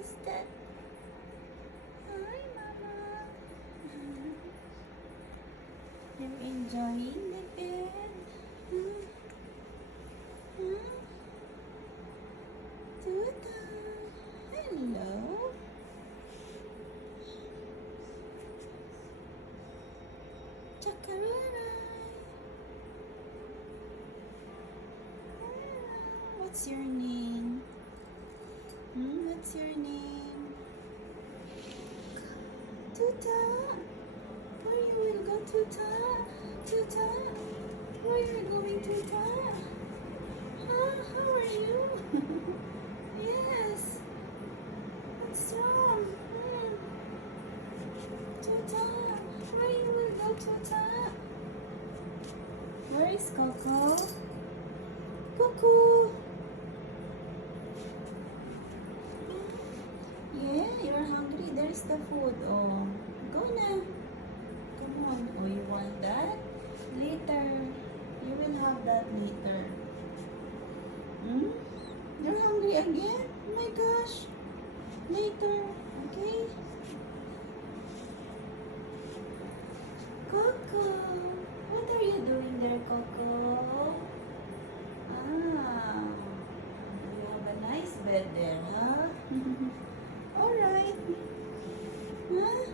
What's that? Hi, Mama. You enjoying the bed? Hmm? Hmm? Tuta. Hello. Chakarara. What's your name? What's your name? Tuta. Where you will go, Tuta? Tuta. Where you going, Tuta? Huh? How are you? Yes. What's wrong? Tuta. Where you will go, Tuta? Where is Coco? Cuckoo. Yeah, you're hungry. There's the food. Oh, go na. Come on. Oh, you want that? Later. You will have that later. You're hungry again? Oh my gosh. Later. Okay? Coco. What are you doing there, Coco? Ah. You have a nice bed there, huh? Alright. Huh?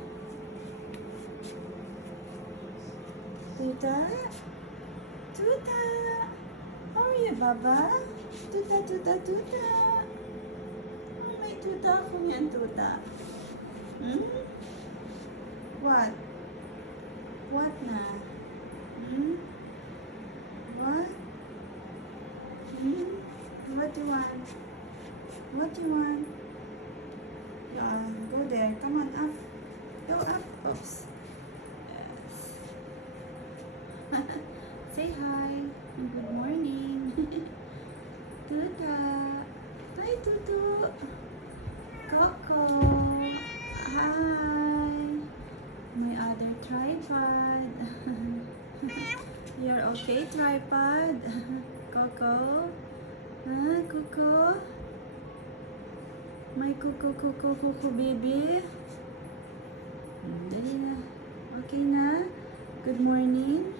Tuta? Tuta! How are you, Baba? Tuta, tuta, tuta! May tuta ako niyan, tuta. What? What na? What? What do you want? What do you want? Go there. Come on, up. Go up. Oops. Yes. Say hi. Good morning. Tuta. Hi, Tutu. Coco. Hi. My other tripod. You're okay, tripod? Coco? Huh, Coco? My Coco baby? Dali na. Okay na? Good morning.